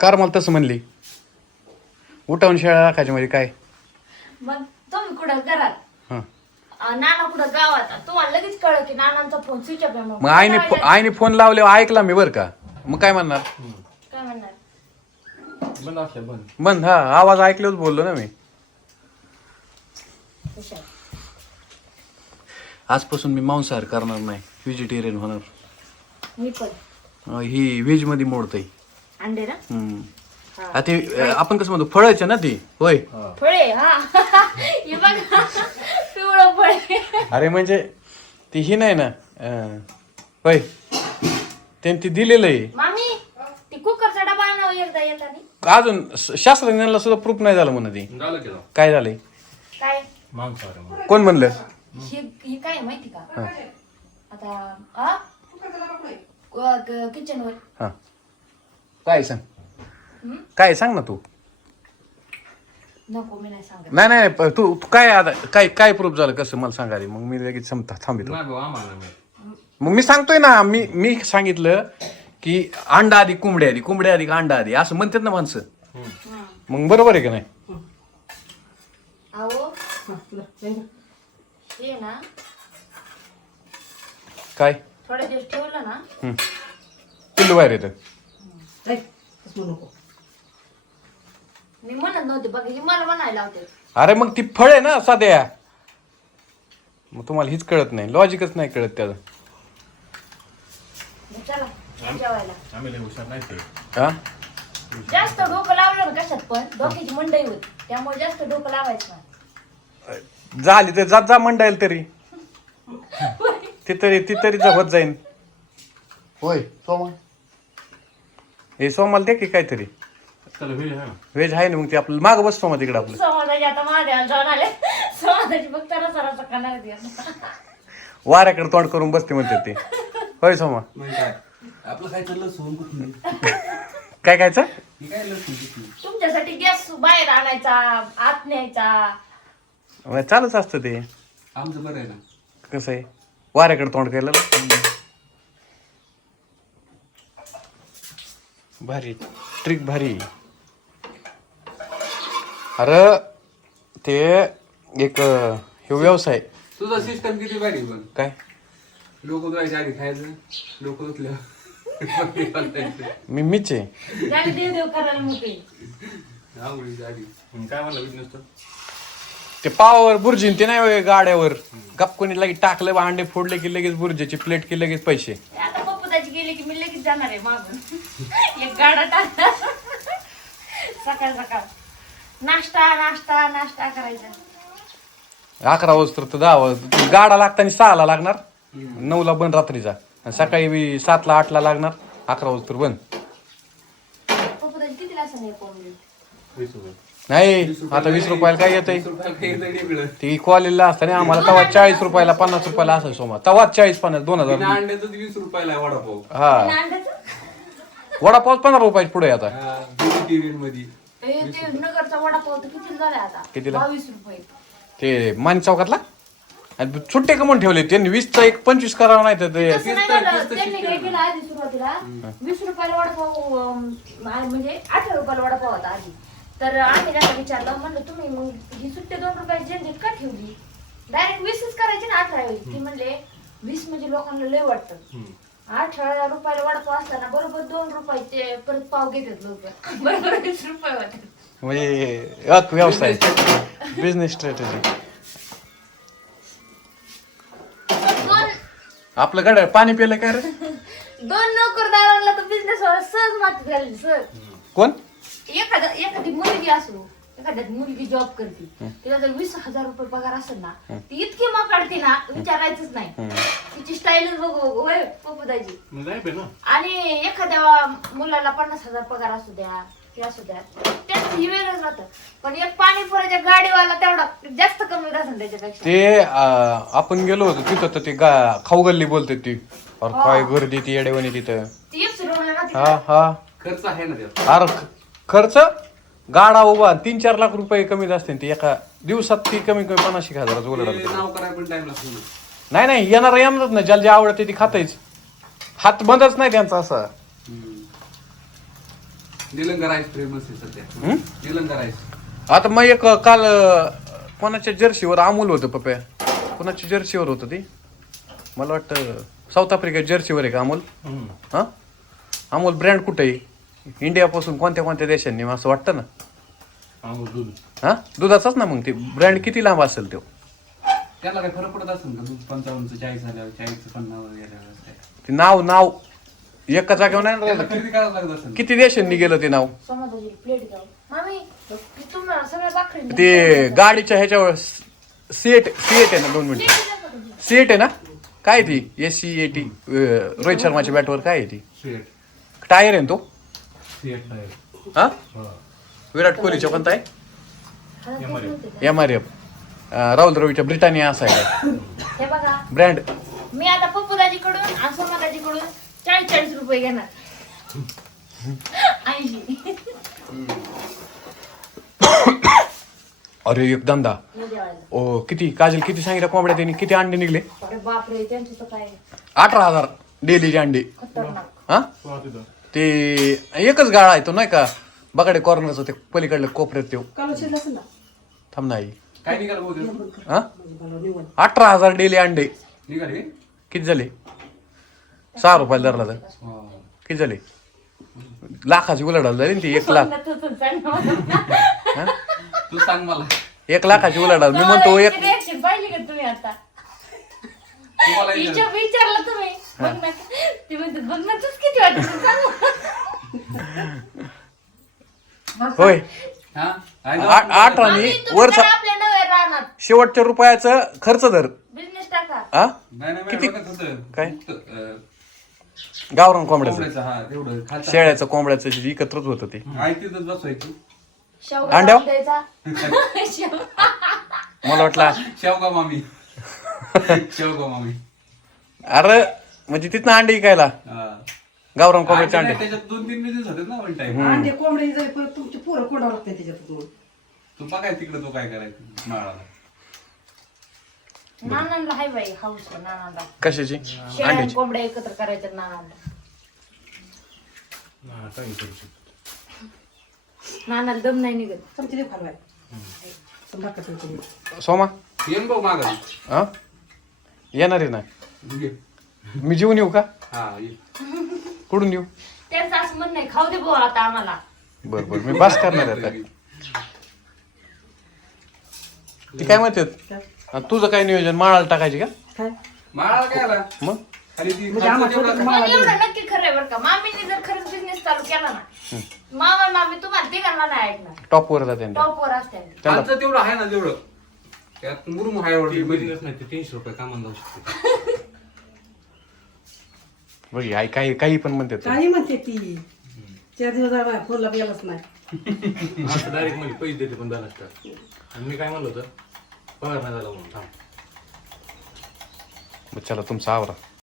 Car मला तसं म्हणली. उठावून शेळ्या राखायच्या मध्ये काय? मग तुम्ही कुठं घरात? हं. अं, नाना कुठं गावात? तुम्हाला लगेच कळलं की नानांचा फोन स्विच ऑफ आहे मग आईने फो- आईने फोन लावल्यावर ऐकला मी बरं का? मग काय म्हणणार? काय म्हणणार? बंद असल्या बंद. बंद हा. आवाज ऐकल्यावर बोललो ना मी. हुशार. आजपासून मी मांसाहार करणार नाही. व्हेजिटेरियन होणार. मी पण. अं, ही व्हेजमध्ये मोडतय. अंडे ना? आता ते अं, आपण कसं म्हणतो फळायचं ना ती? होय. फळे हा. हे बघा पिवळं फळे. अरे म्हणजे ती ही नाही ना? अं, होय. त्यांनी ती दिलेलं आहे. मामी ती कुकरचा डबा आणावं एकदा येताना. अजून शास्त्रज्ञांना सुद्धा प्रूफ नाही झालं म्हणा ती. झालं की काय झालंय? काय? कोण म्हणलं? हे हे काय आहे माहिती का. आता किचन वर. हा. काय सांग? हं? काय सांग ना तू? नको मी नाही सांगत. नाही नाही प- तू तू काय आता काय काय प्रूफ झालं? कसं मला सांगा रे. मग मी लगेच समता थांबितो. नाही भाऊ आम्हाला नाही. मग मी सांगतोय ना मी मी सांगितलं की अंडा आधी कोंबड्या आधी कोंबड्या आधी का अंडा आधी? असं म्हणतात ना माणसं. हं. मग बरोबर आहे का नाही? अहो हे ना काय? थोडे दिवस ठेवलं ना. हं. पिल्लू बाहेर येतं. मी म्हणत नव्हते बघा हे मला म्हणायला होते अरे मग ती फळ आहे ना साध्या मग तुम्हाला हीच कळत नाही लॉजिकच नाही कळत त्याचं. मग चला या जेवायला. आम्ही लय हुशार नाही ते. हा? जास्त डोकं लावलं ना कशात पण डोक्याची मंडई होती. त्यामुळे जास्त डोकं लावायचं नाही. झाली तर जात जा मंडाईल तरी. ती तरी ती तरी होत जाईन. होय सोमा हे सोमाला दे की काहीतरी. हा व्हेज आहे ना. मग ते आपलं मागं बस सोमा तिकडे आपलं. समाजाची आता महादेवाला जाऊन आले. समाजाची फक्त रसाराचा करणार वाऱ्याकडे तोंड करून बसते म्हणते ते. होय सोमा. म्हणजे काय? आपलं काय चाललं सोन कुठली? काय कायचं ही काय लसूण कुठली? तुमच्यासाठी गॅस बाहेर आणायचा आत न्यायचा. मग चालूच असतं ते. आमचं बरं आहे ना. कसं आहे? वाऱ्याकडे तोंड केलं भारी ट्रिक भारी. अरे ते एक हे व्यवसाय. तुझा सिस्टम किती भारी पण. काय? लोक धुवायच्या आधी खायचं लोक धुतल्यावर मी मीच आहे. त्याने देव देव करायला मोकळी. आंघोळीच्या आधी. मग काय म्हणलं बिझनेस तर? ते पावावर बुर्जीन ते नाही होय गाड्यावर. गप कोणी लगेच टाकलं बा अंडे फोडले की लगेच बुर्जीची प्लेट की लगेच पैसे. गेली की मी लगेच जाणार आहे मागून. एक गाडा टाकला सकाळ सकाळ. नाश्ता नाश्ता नाश्ता करायचा. अकरा वाजता तर दहा वाजता. गाडा लागताना सहाला लागणार नऊला बंद रात्रीचा. आणि सकाळी बी सातला आठला लागणार अकरा वाजता बंद. कितीला असं नाही कोण नाही आता वीस रुपयाला काय येतंय? इकडं ती कॉलेजला असताना आम्हाला तवा चाळीस रुपयाला पन्नास रुपयाला असं सोमा. तवा चाळीस पन्नास दोन हजार वीस रुपयाला आहे वडापाव. हा. वडापाव पंधरा रुपयाचे पुढे आता. हे नगरचा वडापाव किती आता? कितीला? बावीस रुपये. ते मान चौकातला? आणि सुट्टे कमवून ठेवले. त्यांनी वीसचा एक पंचवीस करावं नाही तर ते तसं नाही झालं. त्यांनी काय केलं आधी सुरुवातीला? वीस रुपयाला वडापाव अं, म्हणजे अठरा रुपयाला वडापाव होता आधी. तर आम्ही त्यांना विचारलं म्हणलं तुम्ही मग ही सुट्टे दोन रुपयाची झंझट का ठेवली? डायरेक्ट वीसच करायची ना अठरा वेळी. ती म्हणले वीस म्हणजे लोकांना लय वाटतं. अठरा रुपयाला वडापाव असताना बरोबर दोन रुपयाचे परत पाव घेतात लोक. बरोबर वीस रुपये होते म्हणजे एक व्यवसाय. बिझनेस स्ट्रॅटेजी दोन आपलं गड पाणी पिलं काय रे? दोन नोकरदारांना तर बिझनेस सहज माती झाली सहज. कोण? एखादा एखादी मुलगी असो एखाद्या मुलगी जॉब करते तिला जर वीस हजार रुपये पगार असेल ना ती इतकी मग काढते ना विचारायचंच नाही. तिची स्टाईलच बघू बघू होय पप्पूदाची मग नाही पे ना आणि एखाद्या मुलाला पन्नास हजार पगार असू द्या हे असू द्या त्याचं हे वेगळंच राहतं. पण एक पाणीपुराच्या गाडीवाला तेवढा जास्त कमी राहतं त्याच्यापेक्षा. ते अं, आपण गेलो होतो तिथं तर ते गा खाऊ गल्ली बोलते ती. अरे काय गर्दी ती येडेवणी तिथं. ती एक सुरवलं राहते हा हा. खर्च आहे ना त्यात अरे खर्च गाडा उभा तीन चार लाख रुपये कमीच असते ती. एका दिवसात ती कमी कमी पन्नास एक हजाराचं ते उलाढाल करते. नाव करायला पण टाइम लागतो ना नाही नाही येणार येणारच ना ज्याला जे आवडते ती खातायच. हात बंदच नाही त्यांचा असा. निलंगा राईस फेमस आहे सध्या? निलंगा राईस. आता मग एक काल अं, कोणाच्या जर्सीवर अमूल होतं पप्या. कोणाच्या जर्सीवर होतं ते? मला वाटतं साऊथ आफ्रिका जर्सीवर आहे का अमूल? हम्म. हां? अमूल ब्रँड कुठे आहे? इंडियापासून कोणत्या कोणत्या देशांनी? असं वाटतं ना? दूध. हां? दुधाचाच ना मग ते. ब्रँड किती लांब असेल तो? त्याला काही फरक पडत असेल का? दूध पंचावन्नचं चाळीस झाल्यावर चाळीसचं पन्नास वगैरे काय? ते नाव नाव. एका जागेवर नाही त्याला राहिलं. खरेदी करावं लागत असेल. किती देशांनी गेलं ते नाव? समाजाची प्लेट द्यावं मामी तुम्हाला सगळ्या बाकरी ते गाडीच्या ह्याच्यावर सीएट सीएट आहे ना दोन मिनिटं? सीएट आहे ना काय ती? S C A T Rohit शर्माच्या बॅटवर काय आहे ती? शेट टायर आहे ना तो? आहे हा? हा. विराट कोहलीच्या कोणता आहे? हे एम आर एफ राहुल द्रविडच्या ब्रिटानिया असा आहे. बघा. ब्रँड मी आता पप्पूदाजीकडून आणि सोमादाजीकडून चाळीस चाळीस रुपये घेणार. ऐंशी. अरे एक धंदा. ओ किती? काजल किती सांगितलं कोंबड्या त्यांनी? किती अंडे निघले? अरे बापरे त्यांचं तर काय? अठरा हजार. डेलीचे अंडे. खतरनाक. हा? ते एकच गाळा आहे तो नाही का? बगाडे कॉर्नरचा ते पलीकडलं कोपऱ्यात तो थांब नाही काय निघालं हा? अठरा हजार डेली अंडे. निघाले किती झाले? सहा रुपयाला धरला तर. हा. किती झाले? लाखाची उलाढाल झाली ना ती एक लाख. तू सांग मला. हा? तू सांग मला. एक लाखाची उलाढाल. मी म्हणतो एक पाहिली का तुम्ही आता? तुम्हाला विचार- विचार विचारलं तुम्ही. बघ ना. ती म्हणते बघ ना तूच किती वाटत होय. हा? आठ आणि आम्ही वर तुमच्याकडे आपल्या नव्या राहणार शेवटच्या रुपयाचं खर्च धर. बिझनेस टाका. हा नाही नाही किती- बघत होतं. काय? फक्त, अं, गावरान कोंबड्याचं. कोंबड्याचं, हा तेवढं खायचं. शेळ्याचं कोंबड्याचं जे एकत्रच होतं ते. बसवायची शेवगा द्यायचा शेव- मला वाटलं शेवगा मामी. शेवगा मामी. अरे म्हणजे तिथनं अंडे विकायला. हा. गावरान कोंबड्याचे अंडे त्याच्यात दोन तीन बिझनेस होते ना वन टाइम अंडे कोंबडे जरी परत तुमचे पोरं कोंडावं लागते त्याच्यात तू. बघाय तिकडे तो काय करायचं माळाला. नानांना हाय बाई हाऊस आहे नानांना कशाची? शेळ्या आणि अंड्याची कोंबड्या एकत्र करायच्या नानांना नानाला दम नाही निघत. चमचे दे फार सोमा? येन भाऊ मागा हा? येणार आहे ना मी जेवून येऊ का? हा ये. कुठून येऊ? त्यांचं असं म्हणणं आहे खाऊ दे बुवा आता आम्हाला. बर बर मी बस करणार आहे आता. ती काय म्हणतात आणि तुझं काय नियोजन? माळाला टाकायची का? काय? माळाला काय आला? मग? ती म्हणजे आम्हाला खायचं तेवढं पण एवढं नक्की खरं आहे बरं का. मामीने जर खरंच बिझनेस चालू केला ना मामा मामी तुम्हाला तिघांना नाही ऐकणार. टॉपवर जाते टॉपवर असते त्यांना तेवढं आहे ना तेवढं. त्यात मुरुम आहे तीनशे रुपये कामाला जाऊ शकते. बघ आई काही काही पण म्हणतात काही म्हणते ती. चार दिवस झाला फोनला गेलाच नाही. असं डायरेक्ट म्हणजे पैसे देते पण दहा लाख आणि मी काय म्हणलं होतं? पगार नाही झाला म्हणून थांब. मग चला तुमचा आवरा.